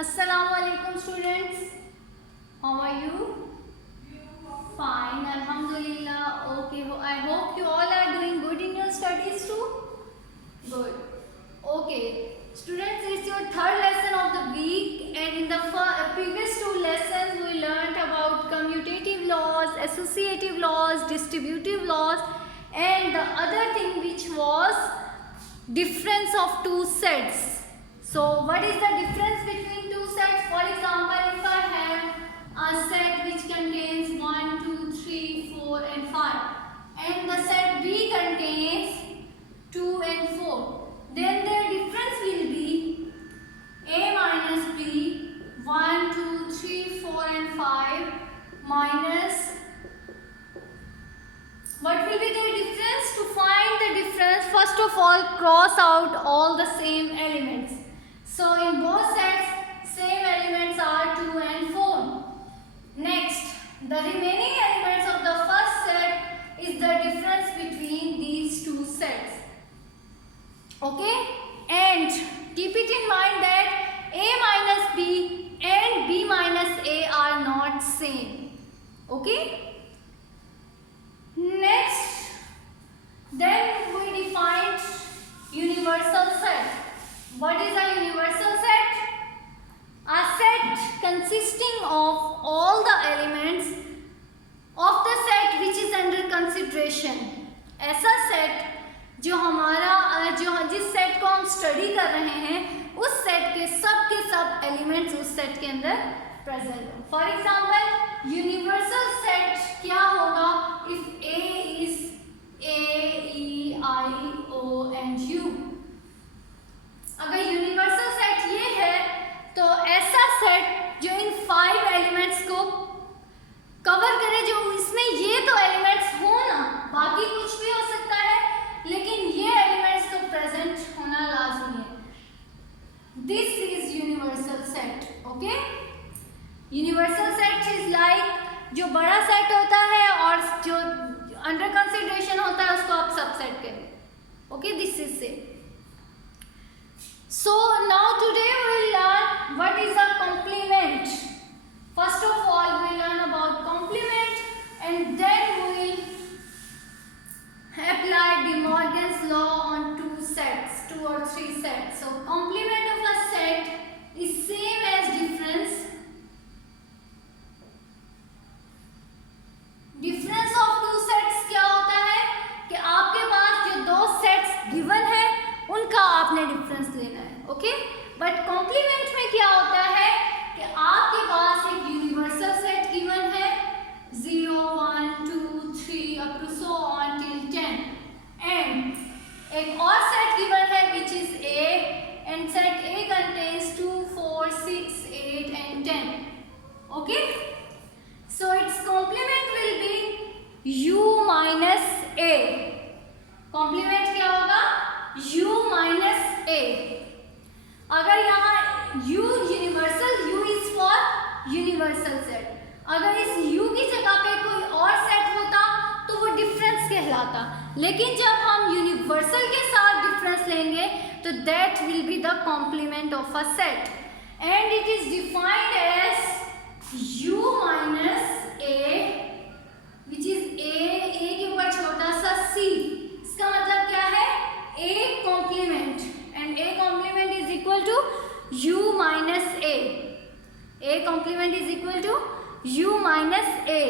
Assalamu alaikum students. How are you? Fine, alhamdulillah. Okay, I hope you all are doing good in your studies too. Good. Okay, students, it's your third lesson of the week, and in the previous two lessons we learnt about commutative laws, associative laws, distributive laws, and the other thing which was difference of two sets. So what is the difference between two sets? For example, if I have a set which contains 1, 2, 3, 4 and 5, and the set B contains 2 and 4, then their difference will be A minus B, 1, 2, 3, 4 and 5 minus, what will be their difference? To find the difference, first of all cross out all the same elements. So in both sets, same elements are 2 and 4. Next, the remaining elements of the first set is the difference between these two sets. Okay? And keep it in mind that A minus B and B minus A are not same. Okay? Next, then we defined universal set. What is a universal set? A set consisting of all the elements of the set which is under consideration. ऐसा set जो हमारा जिस सेट को हम स्टडी कर रहे हैं उस सेट के सब एलिमेंट्स उस सेट के अंदर प्रेजेंट हो. फॉर एग्जाम्पल यूनिवर्सल सेट क्या होगा? If A is A E I O and U. अगर यूनिवर्सल सेट ये है तो ऐसा सेट जो इन 5 एलिमेंट्स को कवर करे, जो इसमें ये तो एलिमेंट्स हो ना, बाकी कुछ भी हो सकता है लेकिन ये एलिमेंट्स तो प्रेजेंट होना लाजमी है. This is universal set. Okay, universal set is like जो बड़ा सेट होता है और जो अंडर कंसिडरेशन होता है उसको आप सबसेट करें. Okay, this is set. So now today we will learn what is a complement. First of all we will learn about complement and then we will apply De Morgan's law on two or three sets. So complement of a set is same as difference. Difference of two sets क्या होता है कि आपके पास जो दो sets given है उनका आपने डिफरेंस लेना है. ओके, बट कॉम्प्लीमेंट में क्या होता है कि आपके पास एक यूनिवर्सल सेट गिवन है 0, 1, 2, 3 up to so on till 10, and एक और सेट गिवन है which is A, and set A contains 2, 4, 6, 8 and 10. Okay, so it's complement will be u minus a. Complement क्या होगा? u minus a. अगर यहाँ u universal, u is for universal set, अगर इस u की जगह पे कोई और सेट होता तो वो डिफरेंस कहलाता, लेकिन जब हम यूनिवर्सल के साथ डिफरेंस लेंगे तो that will be the complement of a set, and it is defined as u minus a which is a के ऊपर छोटा सा c. इसका मतलब क्या है? a complement, and a complement is equal to u minus a. a complement is equal to u minus a.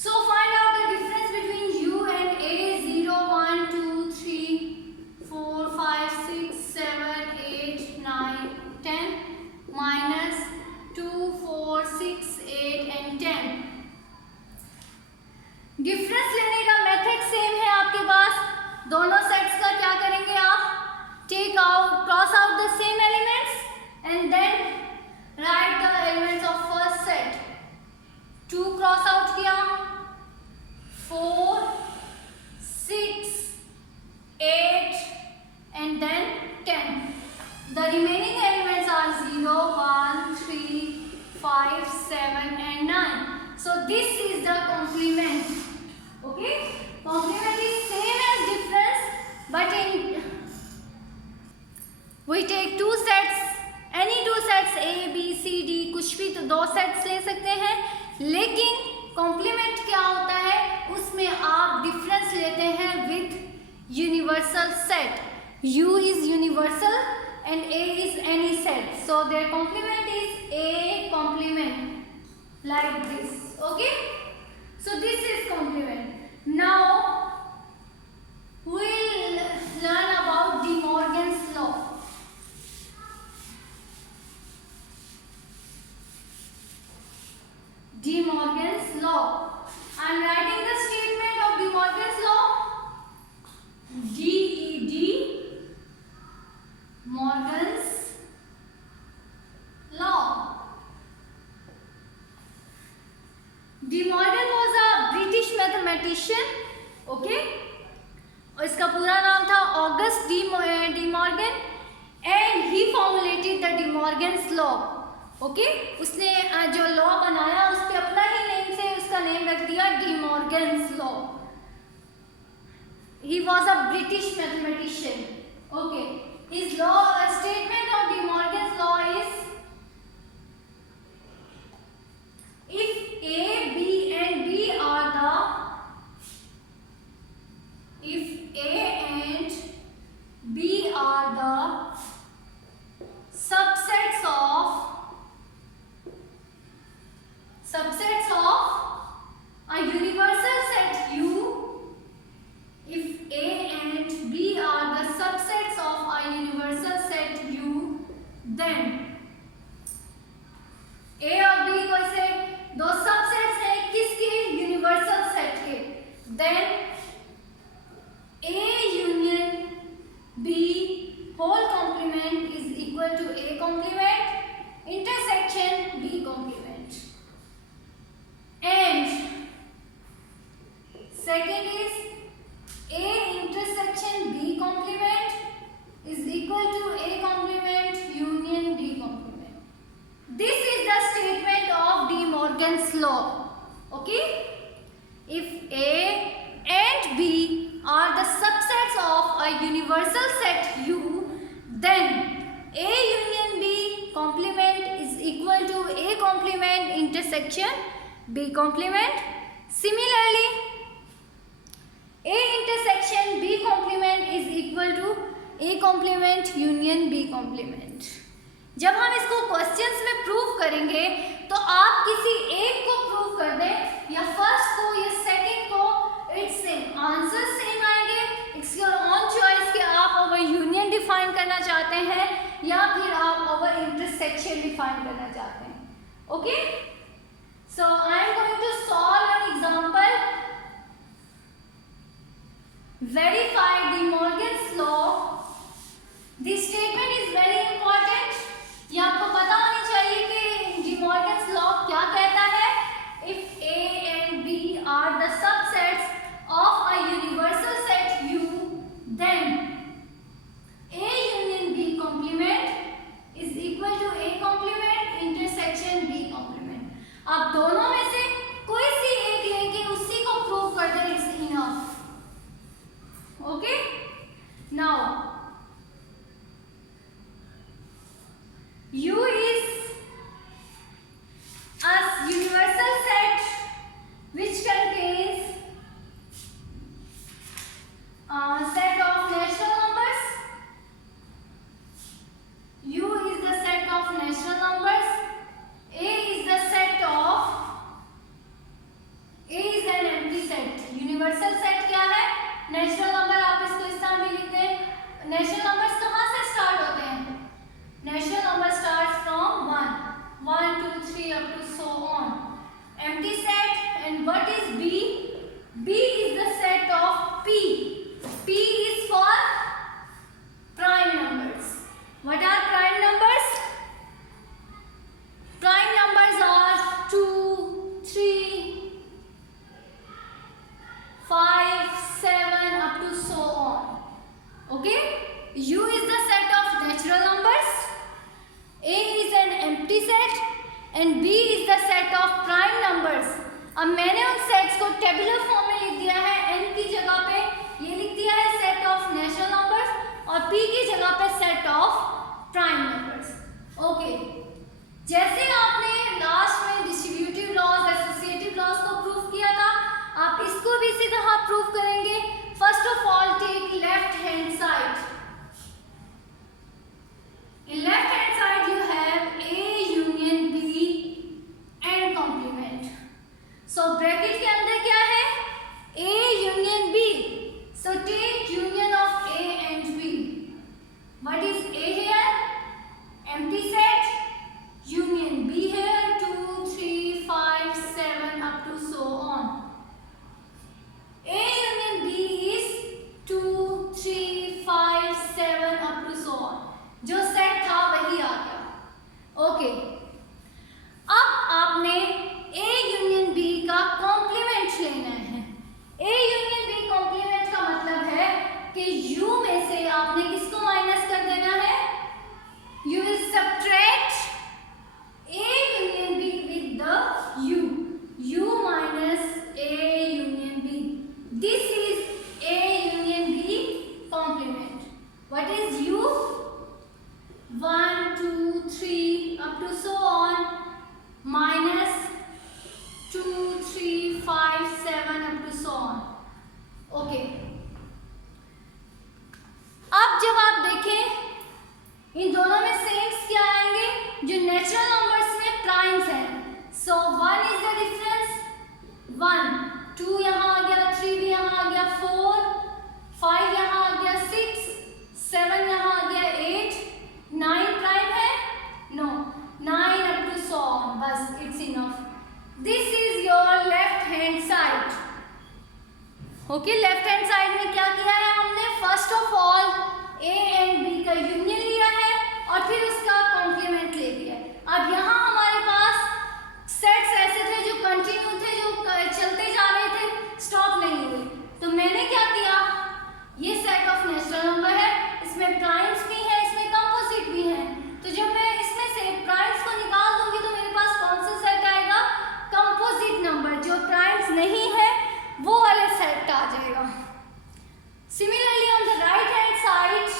So find out the difference between u and a. 0, 1, 2, 3, 4, 5, 6, 7, 8, 9, 10 minus 2, 4, 6, 8 and 10. डिफरेंस लेने का मेथड सेम है आपके पास. दोनों सेट्स का क्या करेंगे आप? Take out, cross out the same elements and then write the elements of first set. 2 cross out किया, 4, 6, 8 and then 10. The remaining elements are 0, 1, 3, 5, 7 and 9. So this is the complement. Okay, complement is same as difference, but in we take two sets, any two कुछ भी, तो 2 सेट्स ले सकते हैं। लेकिन कॉम्प्लीमेंट क्या होता है, उसमें आप डिफरेंस लेते हैं with universal set. U is universal and A is any set, so their complement is A complement, like this. Okay, so this is complement. Now we will learn about De Morgan's law. De Morgan's law. I am writing the statement of De Morgan's law. DED Morgan's law. De Morgan was a British mathematician. Okay, और इसका पूरा नाम था August De Morgan, and he formulated the De Morgan's law. Okay, उसने जो लॉ बनाया उसके अपना ही नेम से उसका नेम रख दिया De Morgan's law. He was a British mathematician. Okay, his law, statement of De Morgan's law is, if A, B and B are the, if A and B are the subsets of a universal set U, if A and B are the subsets of a universal set U, then A और B को से 2 सबसेट्स हैं किसके, universal set के, then A union B whole complement is equal to A complement intersection B complement. And second is A intersection B complement is equal to A complement union B complement. This is the statement of De Morgan's law. Okay, if A and B are the subsets of a universal set U, then A union B complement is equal to A complement intersection B complement. Similarly, A intersection B complement is equal to A complement union B complement. जब हम इसको क्वेश्चंस में प्रूव करेंगे तो आप किसी एक को प्रूव कर दें, या फर्स्ट को या सेकंड को, इट्स सेम, आंसर सेम आएंगे. इट्स योर ऑन चॉइस कि आप ओवर यूनियन डिफाइन करना चाहते हैं या फिर आप ओवर इंटरसेक्शन डिफाइन करना चाहते हैं. Okay, so I am going to solve an example. Verify De Morgan's law. This statement is very important. ये आपको पता होनी चाहिए कि De Morgan's law क्या कहता है. If A and B are the subsets of a universal set U, then A union B complement is equal to A complement intersection B complement. आप दोनों में से कोई सी एक लेके उसी को प्रूव कर दें, it's enough. Okay, now U is a universal set which contains a set of natural numbers. U is the set of natural numbers. A is the set of, A is an empty set. Universal set क्या है? Natural number. आप इसको इस तरह भी लिखते हैं. Natural numbers कहाँ से स्टार्ट होते हैं? Natural number start from 1, 1 2 3 up to so on. Empty set. And what is B? B is the set of P. P is for prime numbers. What are prime numbers? Prime numbers are 2, 3, 5, 7 up to so on. Okay, U is the set of natural numbers, A is an empty set and B is the set of prime numbers. अब मैंने उन सेट्स को tabular form में लिख दिया है. N की जगह पे ये लिख दिया है सेट ऑफ नेचुरल नंबर्स और P की जगह पे set of prime numbers. Okay, जैसे आपने 3 up to so on, minus 2, 3, 5, 7 up to so on. Okay, अब जब आप देखें इन दोनों में सेम्स क्या आएंगे, जो नेचुरल नंबर्स में प्राइम्स हैं. सो 1 इज द डिफरेंस, 1, 2 यहाँ आ गया, 3 भी यहाँ आ गया, 4, 5 यहाँ आ गया, 6, 7 यहाँ आ गया, 8, 9 प्राइम है, no, 9 up to so on. बस it's enough. This is your left hand side. Okay, left hand side में क्या किया है हमने, first of all A and B का यूनियन लिया है और फिर उसका कॉम्प्लीमेंट ले लिया है. अब यहाँ हमारे पास सेट्स ऐसे थे जो कंटिन्यू थे, जो चलते जा रहे थे, स्टॉप नहीं हुए. तो मैंने क्या किया, ये सेट ऑफ नेचुरल नंबर है, इसमें प्राइम्स भी हैं, इसमें कंपोजिट भी हैं. तो जब मैं इसमें से प्राइम्स को निकाल दूंगी तो मेरे पास कौन सा सेट आएगा, कंपोजिट नंबर. जो प्राइम्स नहीं है वो वाले सेट आ जाएगा. Similarly on the right hand side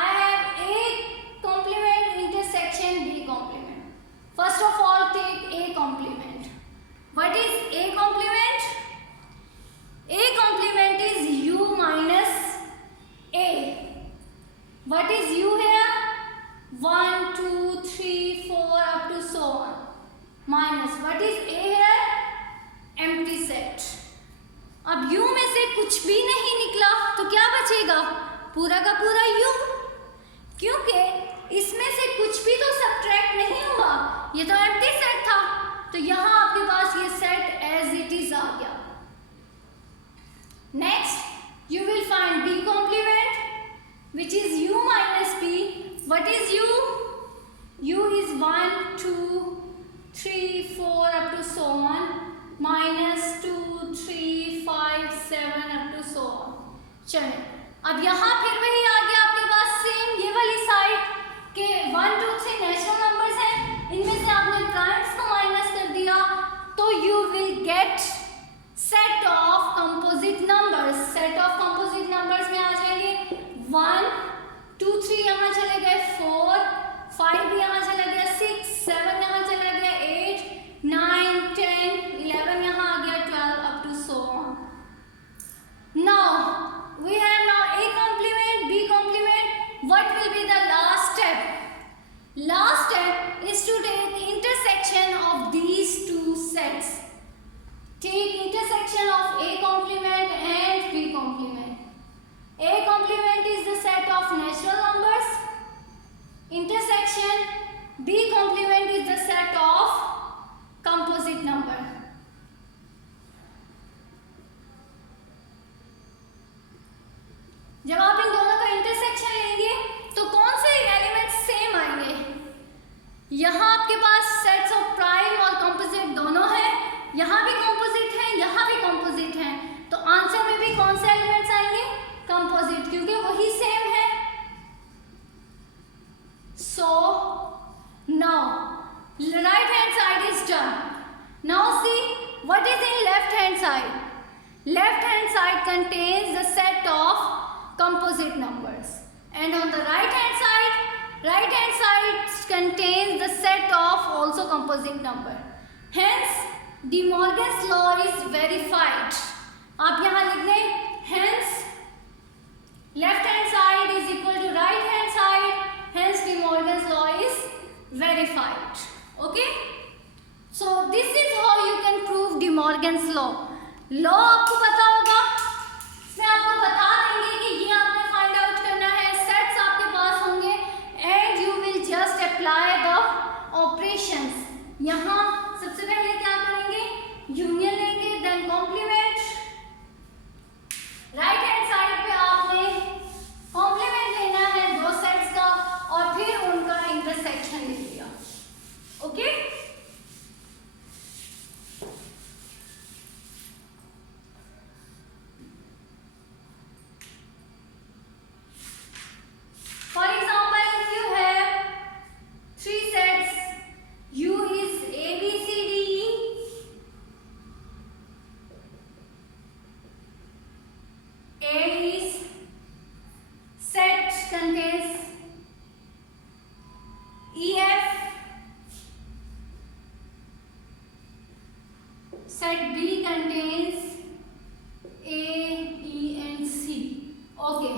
I have A complement intersection B complement. First of all take A complement. What is A complement? A complement is u minus a. What is u here? 1, 2, 3, 4 up to so on. Minus. What is a here? Empty set. अब u में से कुछ भी नहीं निकला तो क्या बचेगा, पूरा का पूरा u. क्योंकि इसमें से कुछ भी तो सब्ट्रैक्ट नहीं हुआ, ये तो एम्प्टी सेट था. तो यहाँ आपके पास ये सेट एज इट इज आ गया. Next, you will find B complement, which is u minus b. What is u? U is 1, 2, 3, 4 up to so on, minus 2, 3, 5, 7 up to so on. चलिए, अब यहाँ फिर वही आ गया आपके पास सेम ये वाली साइड के 1, 2, 3 नेचुरल नंबर्स हैं, इनमें से आपने प्राइम्स को माइनस कर दिया तो you will get set of composite numbers. Set of composite numbers में आ जाएंगे 1, 2, 3 यहाँ चले गए, 4, 5 भी यहाँ चला गया, 6, 7 यहाँ चला गया, 8, 9, 10, 11 यहाँ आ गया, 12 up to so on. Now we have now A complement, B complement. What will be the last step? Last step is to take intersection of these two sets. Take intersection of A complement and B complement. A complement is the set of natural numbers. Intersection B complement is the set of composite number. जब आप इन दोनों का इंटरसेक्शन लेंगे तो कौन से elements same आएंगे? यहाँ आपके पास सेट्स ऑफ प्राइम और कंपोजिट दोनों हैं, यहाँ भी कंपोजिट है, यहाँ भी कंपोजिट है. तो आंसर में भी कौन से एलिमेंट्स आएंगे, कंपोजिट, क्योंकि वही सेम है. So now right hand side is done. Now see what is in left hand side. Left hand side contains the set of composite numbers, and on the right hand side contains the set of also composite number. Hence De Morgan's law is verified. आप यहाँ लिख दें, hence left hand side is equal to right hand side, hence De Morgan's law is verified. Okay, so this is how you can prove De Morgan's law. law आपको पता होगा, इसमें आपको बता देंगे कि ये आपने फाइंड आउट करना है. सेट्स आपके पास होंगे and you will just apply the operations. यहाँ सबसे पहले क्या करेंगे, यूनियन लेंगे, then complement. Right hand side पे आपने कॉम्प्लीमेंट लेना है दो सेट्स का और फिर उनका इंटरसेक्शन ले लिया. Okay, for example, if you have three sets, u is a b c d e, set B contains A, E and C. Okay.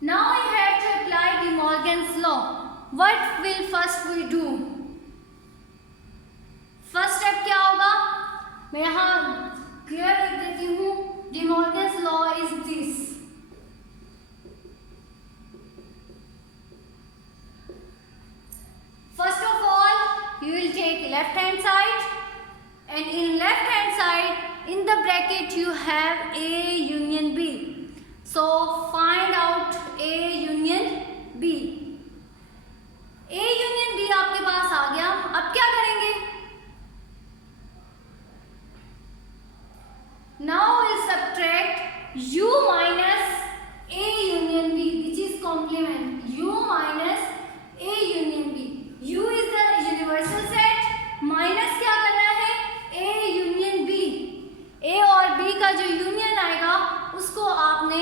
Now I have to apply De Morgan's law. What will first we do? First step क्या होगा? मैं यहाँ क्लियर लिख देती हूँ. De Morgan's law is this. First of all, you will take left hand side, and in left hand side in the bracket you have A union B. So find out A union B. A union B आपके पास आ गया. अब क्या करेंगे? Now we'll subtract U minus A union B, which is complement. U minus A union B. U is the universal set. Minus क्या करना है? A union B. A और B का जो यूनियन आएगा उसको आपने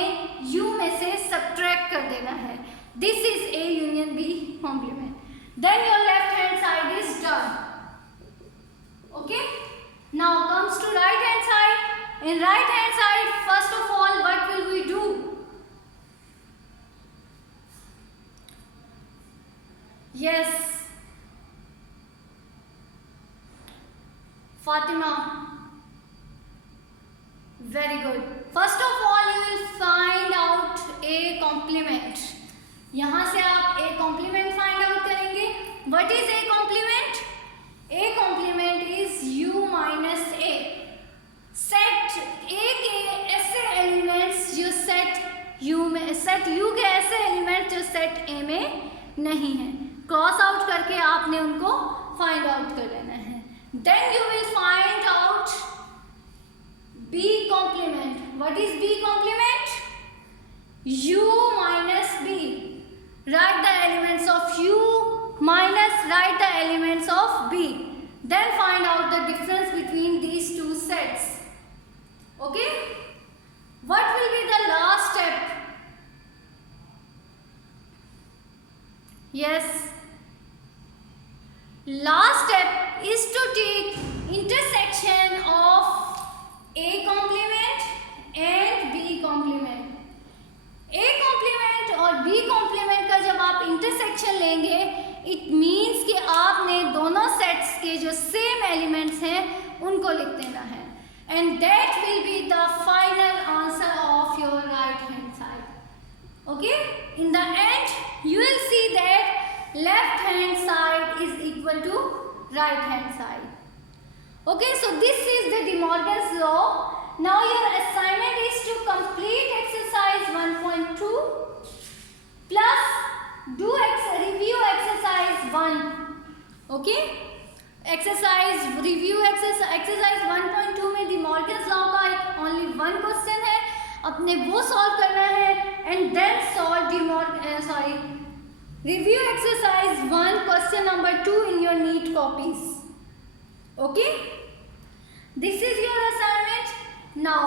U में से सब्ट्रैक्ट कर देना है. This is A union B complement. Then your left hand side is done. Okay. Now comes to right hand side. In right hand side, first of all, what will we do? Yes. Fatima, very good. First of all, you will find out A complement. यहाँ से आप A complement find out करेंगे. What is A complement? A complement is U minus A. Set A के ऐसे एलिमेंट्स जो set U में, set U के ऐसे एलिमेंट्स जो सेट A में नहीं है, क्रॉस आउट करके आपने उनको फाइंड आउट कर लेना है. Then you will find out B complement. What is B complement? U minus B. Write the elements of U minus write the elements of B. Then find out the difference between these two sets. Okay? What will be the last step? Yes. Last step is to take intersection of A complement and B complement. A complement और B complement का जब आप इंटरसेक्शन लेंगे, it means कि आपने दोनों सेट्स के जो सेम एलिमेंट्स हैं उनको लिख देना है. And that will be the final answer of your right hand side. Okay? In the end, you will see that left hand side is equal to right hand side. Okay? So this is the De Morgan's law. Now your assignment is to complete exercise 1.2 plus do review exercise 1. Okay? Exercise review exercise 1.2 में De Morgan's law का एक only one question है, अपने वो solve करना है and then solve review exercise 1 question number 2 in your neat copies. Okay, this is your assignment. Now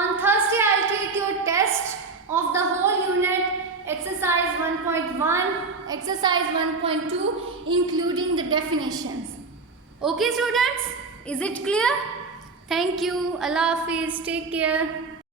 on Thursday I will take your test of the whole unit exercise 1.1, exercise 1.2 including the definitions. Okay students, is it clear? Thank you. Allah Hafiz. Take care.